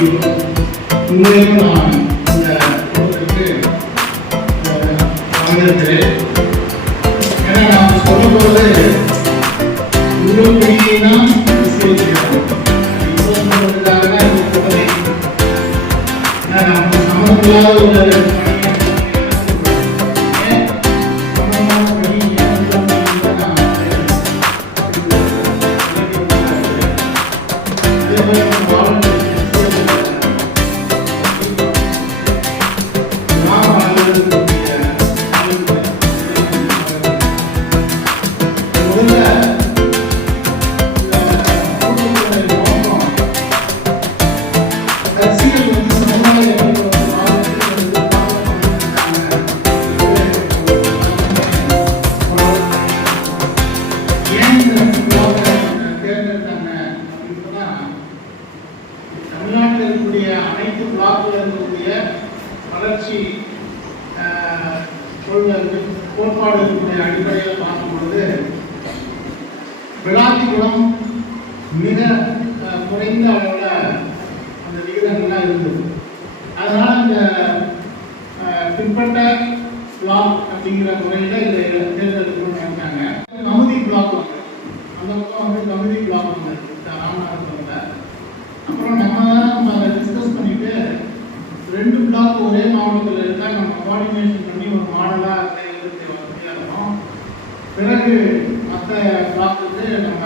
உண்மையிலும் நான் இந்த கூட்டத்திற்கு பங்கேற்கிறேன் ஏன்னா நான் சொல்லும்போது உங்களுக்கு தான் விசேஷம் விளாத்திக்குளம் மிக குறைந்த அளவில் அந்த விகிதங்கள்லாம் இருந்தது. அதனால் இந்த பிற்பட்ட பிளாக் அப்படிங்கிற முறையில் இதை தேர்ந்தெடுக்கணும்னு நினைச்சாங்க. கமுதி பிளாக் வந்து அந்த பக்கம் வந்து கமுதி பிளாக் வந்து ராமநாதபுரத்தில். அப்புறம் நம்ம தான் நம்ம அதை டிஸ்கஸ் பண்ணிவிட்டு ரெண்டு பிளாக் ஒரே மாவட்டத்தில் இருந்தால் நம்ம கோஆர்டினேஷன் பண்ணி ஒரு மாடலாக வசதியாக இருக்கும் பிறகு மற்ற பிளாக்குக்கு நம்ம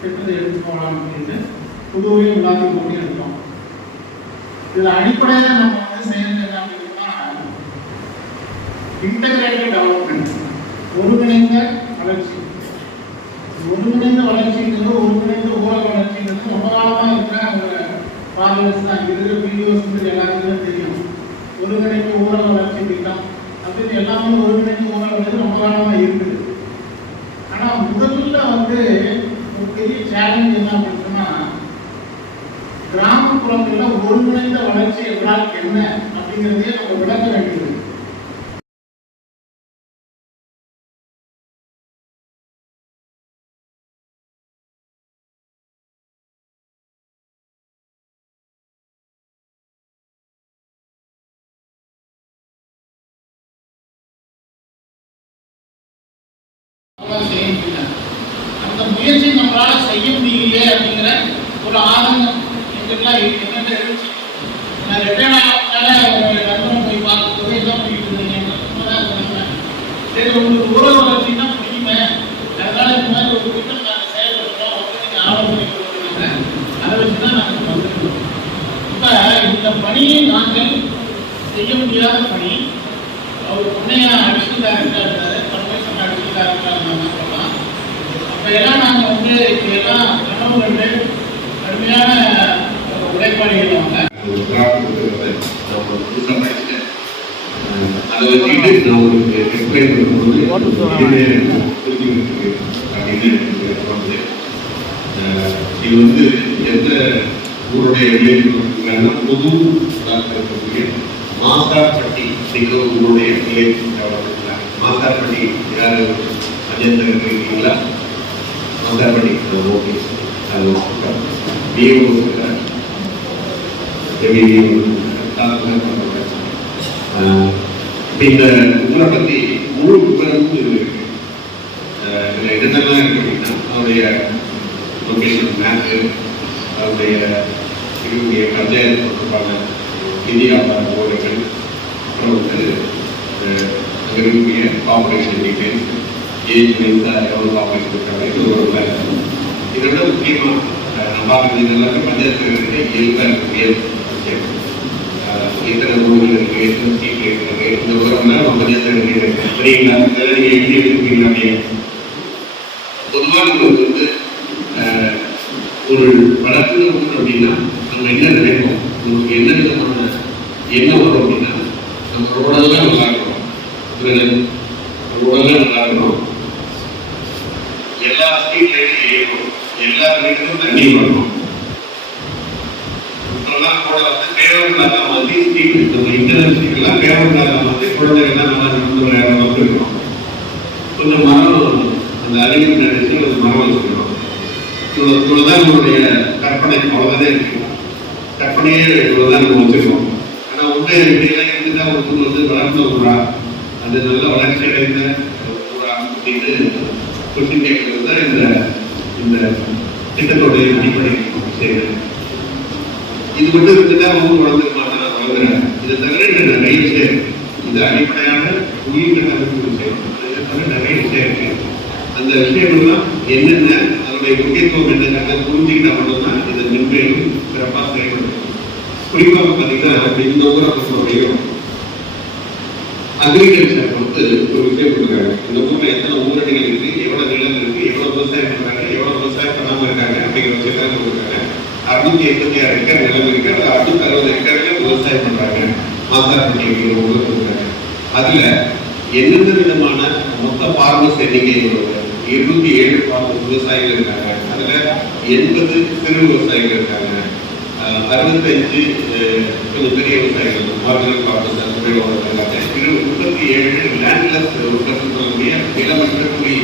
கெட்டது எடுத்து போகலாம்னு சொல்லிட்டு புதுவையும் எல்லாத்தையும் போட்டி எடுத்தோம். இதில் அடிப்படையில் நம்ம வந்து செய்யறது என்ன அப்படின்னா இன்டகிரேட்டட் டெவலப்மெண்ட் ஒருங்கிணைந்த வளர்ச்சி. ஒருங்கிணைந்த வளர்ச்சிங்கிறது ஒருங்கிணைந்த ஊரக வளர்ச்சிங்கிறது ரொம்ப காலமாக இருக்கிற ஒரு பார்வர்ஸ் தான் இது இருக்கிற வீடியோஸ் வந்து எல்லாருக்குமே தெரியும் ஒருங்கிணைந்த ஊரக வளர்ச்சி திட்டம் அப்படின்னு எல்லாமே ஒருங்கிணைந்த ஊரக வளர்ச்சி ரொம்ப காலமாக இருக்குது ஆனால் முதல்ல வந்து ஒரு பெரிய சேலஞ்ச் என்ன அப்படின்னு சொன்னா கிராமப்புறங்களில் ஒருங்கிணைந்த வளர்ச்சி என்றால் என்ன அப்படிங்கிறதையே நம்ம விளக்க வேண்டியது நம்மளால செய்ய முடியல அந்த முயற்சி நம்மளால செய்ய முடியலையே அப்படிங்கிற ஒரு ஆனந்தம் எங்கெல்லாம் இருந்துச்சு. நான் ரிட்டையர்ட் ஆகிறதுனால ஒரு போய் பார்க்கும்போது என்ன பண்ணிட்டு இருந்தீங்க சரி உங்களுக்கு உறவு வளர்ச்சின்னா பிடிக்குமே அதனால இந்த மாதிரி ஒரு திட்டம் நாங்கள் செயல்படுறோம் வந்து நீங்கள் ஆலோசனை கொடுக்குறீங்க அதை வச்சு தான் நாங்கள் வந்துருக்கோம் இப்போ இந்த பணியை நாங்கள் செய்ய முடியாத பணி அவர் முன்னைய அடிஷனல் டைரக்டர் இருந்தாரு பர்மிஷன் அடிஷனல் நம்ம சொல்லலாம். அப்போ எல்லாம் வந்து இப்ப கணவர்கள் கடுமையான உழைப்பாளிகள் அவங்க அதை வச்சுக்கிட்டு நான் எக்ஸ்பிளைன் பண்ணும்போது அப்படின்னு இது வந்து எந்த ஊருடைய விளைவுனா புது இருக்கக்கூடிய மாசாப்பட்டி அப்படிங்கிற ஊருடைய விளைவு மாசாப்பட்டி யாரு இருக்கீங்களா மாசாப்பட்டி ஓகே அது பிஏஓ இருக்கிறார் இந்த ஊரை பத்தி முழு விவரமும் இருக்கு என்னென்னலாம் இருக்கு அப்படின்னா அவருடைய லொகேஷன் மேப்பு அவருடைய இருக்கக்கூடிய பஞ்சாயத்து தொடர்பான நிதி ஆதார அப்புறம் வந்து அஹ் இருக்கக்கூடிய பாப்புலேஷன் டீட்டெயில்ஸ் ஏஜ் வைத்தா இது ஒரு வேலை இதோட முக்கியமா அஹ் நம்ம இது எல்லாமே பஞ்சாயத்து இயல்பா இருக்கக்கூடிய விஷயம் அஹ் எத்தனை இருக்கு எத்தனை சீட் இருக்கு இந்த நம்ம பஞ்சாயத்து இருக்கு. சரிங்களா இதெல்லாம் எப்படி எடுத்துப்பீங்க அப்படியே. பொதுவாக வந்து ஒரு வழக்குன்னு அப்படின்னா நம்ம என்ன நினைப்போம்? நமக்கு என்ன விதமான என்ன வரும் அப்படின்னா நம்ம உடல்லாம் நல்லா இருக்கணும். உடல்லாம் நல்லா இருக்கணும். ஸ்ட்ரீட் ஏறணும் எல்லா வீட்டுக்கும் தண்ணி வரணும் இப்பெல்லாம் கூட வந்து பேவர் இல்லாத மாதிரி ஸ்ட்ரீட் குழந்தைகள்லாம் நல்லா நடந்து கொஞ்சம் மரம் அந்த அறிவு நினைச்சு ஒரு மரம் இவ்வளோதான் நம்மளுடைய கற்பனை அவ்வளோதானே இருக்கு கற்பனையே இவ்வளோதான் நம்ம வச்சுருக்கோம். இப்படியெல்லாம் இருந்துட்டா ஒரு ஊர் வந்து வளர்ந்த ஊரா? அது நல்ல வளர்ச்சி அடைந்த ஊரா அப்படின்னு கேட்கறது தான் இந்த இந்த திட்டத்தோடைய அடிப்படை இது மட்டும் இருந்துட்டா ஊர் வளர்ந்துருமானா இதை தவிர நிறைய விஷயம் இது அடிப்படையான உயிர் விஷயம் இதை தவிர நிறைய விஷயம் இருக்கு. அந்த விஷயங்கள்லாம் என்னென்ன அதனுடைய முக்கியத்துவம் என்னங்கிறத புரிஞ்சுக்கிட்டா மட்டும்தான் இதை மென்மேலும் சிறப்பாக செயல்படுத்தணும் குறிப்பாக பார்த்தீங்கன்னா இந்த ஊரை பொறுத்த அக்ரிகல்ச்சர் வந்து ஒரு விஷயம் கொடுக்குறாங்க. இந்த ஊரில் எத்தனை இருக்கு நிலம் இருக்கு எவ்வளவு விவசாயம் பண்றாங்க எவ்வளவு விவசாயம் பண்ணாம இருக்காங்க அப்படிங்கிற விஷயத்தான் கொடுக்குறாங்க. அறுநூத்தி எண்பத்தி ஆறு ஏக்கர் நிலம் இருக்கு. அது அறுநூத்தி அறுபது ஏக்கர்ல விவசாயம் பண்றாங்க. மாசாரப்பட்டி அப்படிங்கிற ஊர்ல கொடுக்குறாங்க அதுல எந்தெந்த விதமான மொத்த பார்மர்ஸ் எண்ணிக்கை இருநூத்தி ஏழு பார்மர்ஸ் விவசாயிகள் இருக்காங்க. அதுல எண்பது சிறு விவசாயிகள் இருக்காங்க. அறுபத்தஞ்சு கொஞ்சம் பெரிய விவசாயிகள் மார்ஜினல் பார்மர்ஸ் அந்த மாதிரி இருக்காங்க முப்பத்தி ஏழு லேண்ட்லெஸ் உற்பத்தி சொல்லக்கூடிய நிலமற்ற குடி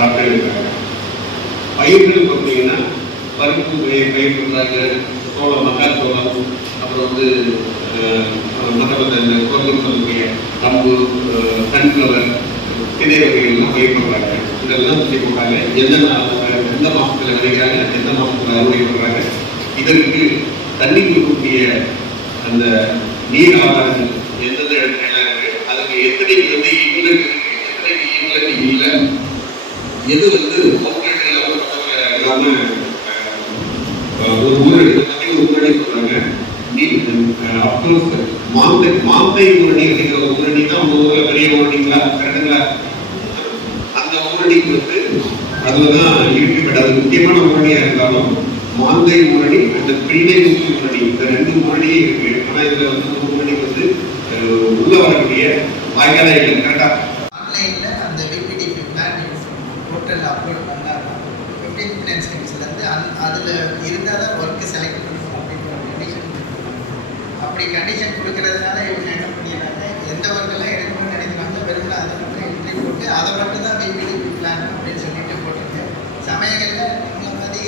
ஆட்கள் இருக்காங்க பயிர்கள் பார்த்தீங்கன்னா பருப்பு பயிர் பயிர் பண்றாங்க. சோளம் மக்காச்சோளம் அப்புறம் வந்து மற்ற இந்த குரங்கு சொல்லக்கூடிய கம்பு சன்ஃப்ளவர் திணை வகைகள்லாம் பயிர் பண்ணுறாங்க இதெல்லாம் சொல்லி கொடுத்தாங்க எந்த நாள் எந்த மாதத்தில் விளைக்கிறாங்க எந்த மாதத்தில் அறுவடை பண்ணுறாங்க இதற்கு தண்ணி கொடுக்கக்கூடிய அந்த நீர் ஆதாரங்கள் எந்தெந்த இடத்துல இருக்கு? அதுக்கு எத்தனை வந்து இன்லெட் எத்தனை இன்லெட் இல்லை? எது வந்து அவுட்லெட் இல்லாம ஒரு ஊரடி பத்தி ஒரு ஊரடி சொல்றாங்க நீ அப்ரோஸ் மாந்தை மாந்தை ஊரணி அப்படிங்கிற ஒரு ஊரணி தான் உங்க ஊர்ல பெரிய ஊரணிங்களா? கரெக்டுங்களா? அந்த ஊரணிக்கு வந்து அதுதான் இருக்கு பட் அது முக்கியமான ஊரணியா இருந்தாலும் மாந்தை ஊரணி அந்த பிள்ளை முத்து ஊரணி இந்த ரெண்டு ஊரணியே இருக்கு. ஆனா இதுல வந்து ஒரு ஊரணி வந்து உள்ள வரக்கூடிய வாய்க்காலை இல்லை கரெக்டா ஆன்லைனில் அந்த விபிடிபி பிளான் போர்ட்டலில் அப்லோட் பண்ணாங்கன்னா ஃபிஃப்டீன் ஃபினான்ஸ் ஸ்கீம்ஸ்லேருந்து அந் அதில் இருந்தால் தான் ஒர்க்கு செலக்ட் பண்ணணும் அப்படின்ற ஒரு கண்டிஷன் அப்படி கண்டிஷன் கொடுக்கறதுனால இவங்க என்ன பண்ணிடுறாங்க? எந்த ஒர்க்கெல்லாம் எடுக்கணும்னு நினைக்கிறாங்களோ வெறும் அதை மட்டும் என்ட்ரி போட்டு அதை மட்டும் தான் விபிடிபி பிளான் அப்படின்னு சொல்லிட்டு போட்டிருக்கு. சமயங்களில் இந்த மாதிரி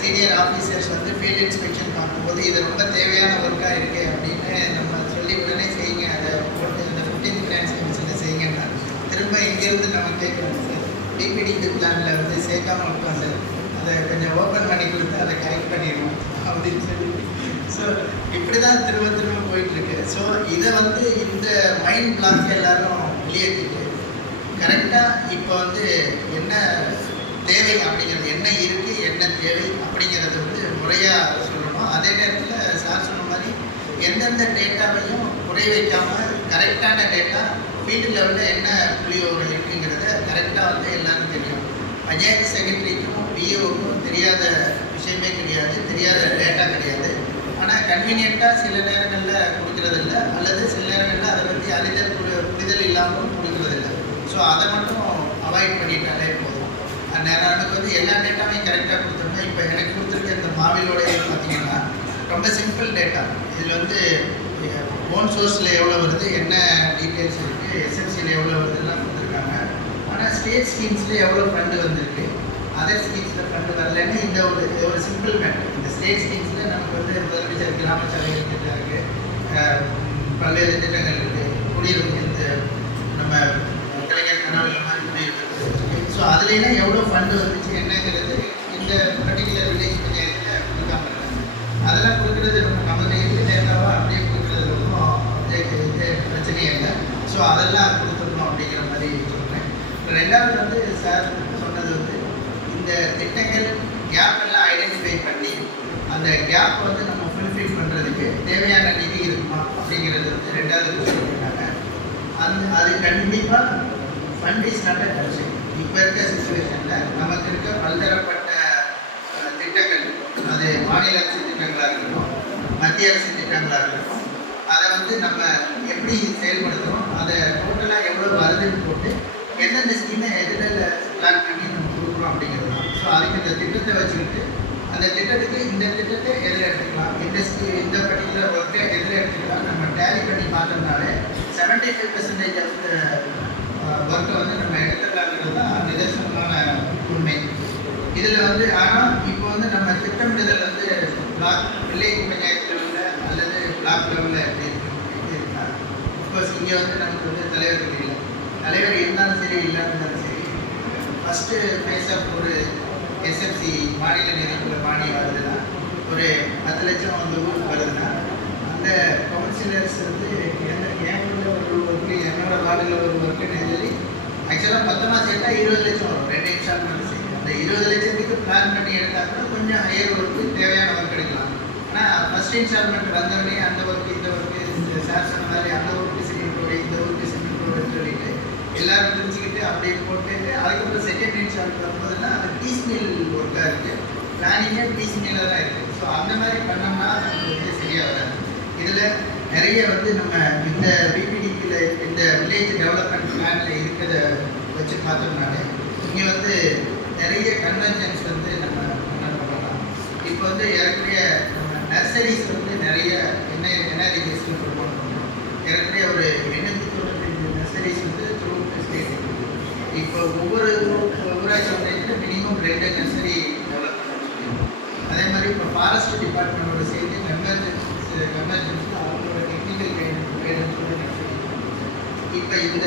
சீனியர் ஆஃபீஸர்ஸ் வந்து ஃபீல்ட் இன்ஸ்பெக்ஷன் பார்க்கும்போது இது ரொம்ப தேவையான ஒர்க்காக இருக்குது அப்படின்னு நம்ம சொல்லி உடனே செய்யுங்க. அதை போட்டு அந்த ஃபிஃப்டீன் ஃபினான்ஸ் கமிஷனில் செய்யுங்கன்னா திரும்ப இங்கேருந்து நம்ம கேட்கணும். டிபிடிக்கு பிளானில் வந்து சேர்க்காம உட்காந்து அதை கொஞ்சம் ஓப்பன் பண்ணி கொடுத்து அதை கரெக்ட் பண்ணிடுவோம் அப்படின்னு சொல்லி. ஸோ இப்படி தான் திரும்ப திரும்ப போயிட்டுருக்கு. ஸோ இதை வந்து இந்த மைண்ட் பிளாக் எல்லாரும் வெளியேற்றிட்டு கரெக்டாக இப்போ வந்து என்ன தேவை அப்படிங்கிறது என்ன இருக்குது என்ன தேவை அப்படிங்கிறது வந்து முறையாக சொல்லணும். அதே நேரத்தில் சார் சொன்ன மாதிரி எந்தெந்த டேட்டாவையும் குறை வைக்காமல் கரெக்டான டேட்டா ஃபீல்டு லெவலில் என்ன புள்ளியோடு இருக்குது கரெக்டாக வந்து எல்லாருக்கும் தெரியும். பஞ்சாயத்து செக்ரட்டரிக்கும் பிஏவுக்கும் தெரியாத விஷயமே கிடையாது. தெரியாத டேட்டா கிடையாது. ஆனால் கன்வீனியண்ட்டாக சில நேரங்களில் கொடுக்கறதில்ல. அல்லது சில நேரங்களில் அதை பற்றி அறிதல் புரி- புரிதல் இல்லாமல் கொடுக்கறதில்ல. ஸோ அதை மட்டும் அவாய்ட் பண்ணிட்டாலே போதும். அந்த எனக்கு வந்து எல்லா டேட்டாவையும் கரெக்டாக கொடுத்தோம்னா இப்போ எனக்கு கொடுத்துருக்க இந்த மாவிலோடைய பார்த்தீங்கன்னா ரொம்ப சிம்பிள் டேட்டா இதில் வந்து ஓன் சோர்ஸில் எவ்வளோ வருது என்ன டீட்டெயில்ஸ் இருக்குது எஸ்என்சியில் எவ்வளோ வருதுன்னா ஸ்டேட் ஸ்கீம்ஸில் எவ்வளோ ஃபண்டு வந்திருக்கு? அதர் ஸ்கீம்ஸில் ஃபண்டு வரலன்னு இந்த ஒரு ஒரு சிம்பிள் மேட்டர் இந்த ஸ்டேட் ஸ்கீம்ஸில் நமக்கு வந்து முதலமைச்சர் கிராம சபை திட்டம் இருக்குது பல்வேறு திட்டங்கள் இருக்குது குடியிருப்பு இந்த நம்ம கலைஞர் கனவு மாதிரி குடியிருப்பு ஸோ அதுலாம் எவ்வளோ ஃபண்டு வந்து என்னங்கிறது இந்த பர்டிகுலர் வில்லேஜ் பஞ்சாயத்தில் கொடுக்காம இருக்காங்க அதெல்லாம் கொடுக்குறது ரொம்ப நம்மள்ட்ட இருக்கு டேட்டாவா அப்படியே கொடுக்குறது ஒன்றும் இது- இது பிரச்சனையே இல்லை ஸோ அதெல்லாம் கொடுத்துடணும் அப்படிங்கிற மாதிரி சொல்கிறேன் ரெண்டாவது வந்து சார் சொன்னது வந்து இந்த திட்டங்கள் கேப் எல்லாம் ஐடென்டிஃபை பண்ணி அந்த கேப் வந்து நம்ம ஃபுல்ஃபில் பண்ணுறதுக்கு தேவையான நிதி இருக்குமா அப்படிங்கிறது வந்து ரெண்டாவது சொல்லியிருக்காங்க அந்த அது கண்டிப்பாக ஃபண்ட் இஸ் நாட் அ இப்போ இருக்க சுச்சுவேஷனில் நமக்கு இருக்க பல்தரப்பட்ட திட்டங்கள் அது மாநில அரசு திட்டங்களாக இருக்கட்டும் மத்திய அரசு திட்டங்களாக இருக்கட்டும் அதை வந்து நம்ம எப்படி செயல் அதை டோட்டலாக எவ்வளோ வருதுன்னு போட்டு எந்தெந்த ஸ்கீமை எதில் பிளான் பண்ணி நம்ம கொடுக்குறோம் அப்படிங்கிறது தான் ஸோ அதுக்கு இந்த திட்டத்தை வச்சுக்கிட்டு அந்த திட்டத்துக்கு இந்த திட்டத்தை எதில் எடுத்துக்கலாம். இந்த இந்த பர்டிகுலர் ஒர்க்கை எதில் எடுத்துக்கலாம். நம்ம டேலி பண்ணி பார்த்தோம்னாலே seventy five percentage of the ஒர்க்கை வந்து நம்ம எடுத்துக்கலாங்கிறது தான் நிதர்சனமான உண்மை. இதில் வந்து ஆனால் இப்போ வந்து நம்ம திட்டமிடுதல் வந்து பிளாக் வில்லேஜ் பஞ்சாயத்து லெவலில் அல்லது பிளாக் லெவலில் எப்படி எப்படி அஃப்கோர்ஸ் இங்கே வந்து நமக்கு வந்து தலைவர்கள் இல்லை தலைவர் இருந்தாலும் சரி இல்லாஇருந்தாலும் சரி. ஃபஸ்ட்டு ஃபேஸ் ஆஃப் ஒரு எஸ்எஃப்சி மாநில நிதிக்குள்ள மானியம் வருதுன்னா ஒரு பத்து லட்சம் அந்த ஊருக்கு வருதுன்னா அந்த கவுன்சிலர்ஸ் வந்து எந்த என் ஒரு ஒர்க்கு என்னோட வார்டில் ஒரு ஒர்க்குன்னு சொல்லி ஆக்சுவலாக மொத்தமாக சேர்த்தா இருபது லட்சம் வரும். ரெண்டு இன்ஸ்டால்மெண்ட் செய்யும் அந்த இருபது லட்சத்துக்கு பிளான் பண்ணி எடுத்தால் கூட கொஞ்சம் ஹையர் ஒர்க்கு தேவையான ஒர்க் எடுக்கலாம். ஆனால் ஃபஸ்ட் இன்ஸ்டால்மெண்ட் வந்தோடனே அந்த ஒர்க்கு இந்த ஒர்க்கு இந்த சார் சொன்ன மாதிரி அந்த ஒர்க்கு சிமெண்ட் போடு இந்த ஒர்க்கு சிமெண்ட் போடுன்னு சொல்லிட்டு எல்லாருக்கும் அப்படின்னு போட்டுட்டு அதுக்கப்புறம் செகண்ட் இன்ஸ்டால்மெண்ட் வரும்போதுலாம் அது பீஸ் மீல் ஒர்க்காக இருக்குது பிளானிங்கே பீஸ் தான் இருக்குது ஸோ அந்த மாதிரி பண்ணோம்னா நமக்கு சரியாக வராது. இதில் நிறைய வந்து நம்ம இந்த பிபிடிபியில் இந்த வில்லேஜ் டெவலப்மெண்ட் பிளானில் இருக்கிறத வச்சு பார்த்தோம்னாலே இங்கே வந்து நிறைய கன்வென்ஷன்ஸ் வந்து நம்ம என்ன பண்ணலாம் இப்போ வந்து ஏறக்குறைய நம்ம நர்சரிஸ் வந்து நிறைய என்ன என்ன ரிஜிஸ்டர் பண்ணுறோம் ஏறக்குறைய ஒரு என்ன தொண்ணூத்தஞ்சு நர்சரிஸ் வந்து த்ரூ ஸ்டேட் இப்போ ஒவ்வொரு ஊராட்சி ஒன்றியத்திலும் மினிமம் ரெண்டு நர்சரி டெவலப் பண்ண அதே மாதிரி இப்போ ஃபாரஸ்ட் டிபார்ட்மெண்ட்டோட சேர்ந்து எமர்ஜென்சி எமர்ஜென்சி அவங்களோட டெக்னிக்கல் கைடன்ஸ் கைடன்ஸோட நர்சரி இப்போ இந்த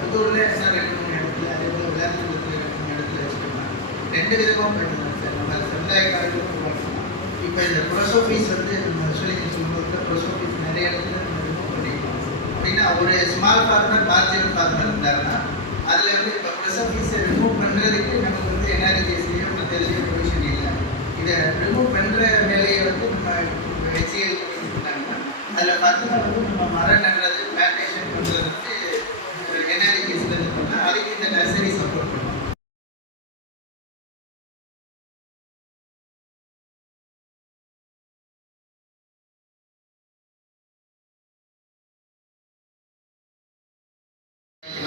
புதூரில் எஸ்ஆர் என்ன ரெண்டு இடத்துல அதே போல் விளையாட்டு ரெண்டு இடத்துல வச்சுருக்காங்க ரெண்டு விதமாக பண்ணுறாங்க சார். நம்ம சமுதாய காலத்துக்கும் பண்ணலாம் இப்போ இந்த ப்ரொஸ் வந்து நம்ம சொல்லி சொல்லும்போது ப்ரொஸ் நிறைய இடத்துல நம்ம ரிமூவ் பண்ணிக்கலாம். அப்படின்னா ஒரு ஸ்மால் ஃபார்மர் பார்த்து ஃபார்மர் இருந்தாருன்னா அதில் வந்து இப்போ ப்ரெஸ் ஆஃபீஸை ரிமூவ் பண்ணுறதுக்கு நமக்கு வந்து என்ஆர்ஜிஎஸ்லேயோ மற்றதுலேயோ ப்ரொவிஷன் இல்லை. இதை ரிமூவ் பண்ணுற வேலையை வந்து நம்ம ஹெச்சிஎல் பண்ணிட்டாங்கன்னா அதில் பார்த்தீங்கன்னா வந்து நம்ம மரம் நடுறது பிளான்டேஷன் பண்ணுறது வந்து என்ஆர்ஜிஎஸ்ல இருந்து பண்ணால் அதுக்கு இந்த நர்சரி சப்போர்ட் பண்ணுவோம்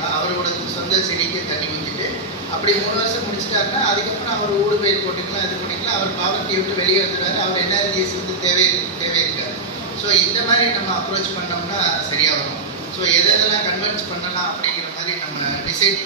அவரோட சொந்த செடிக்கு தண்ணி ஊற்றிட்டு அப்படி மூணு வருஷம் முடிச்சிட்டாருன்னா அதுக்கப்புறம் அவர் ஊடு பயிர் போட்டுக்கலாம் இது பண்ணிக்கலாம். அவர் பாவர்ட்டி விட்டு வெளியே வந்துடுவார். அவர் எனர்ஜிஸ் வந்து தேவை தேவை இருக்காது. ஸோ இந்த மாதிரி நம்ம அப்ரோச் பண்ணோம்னா சரியாக வரும். ஸோ எது எதெல்லாம் கன்வென்ஸ் பண்ணலாம் அப்படிங்கிற மாதிரி நம்ம டிசைட்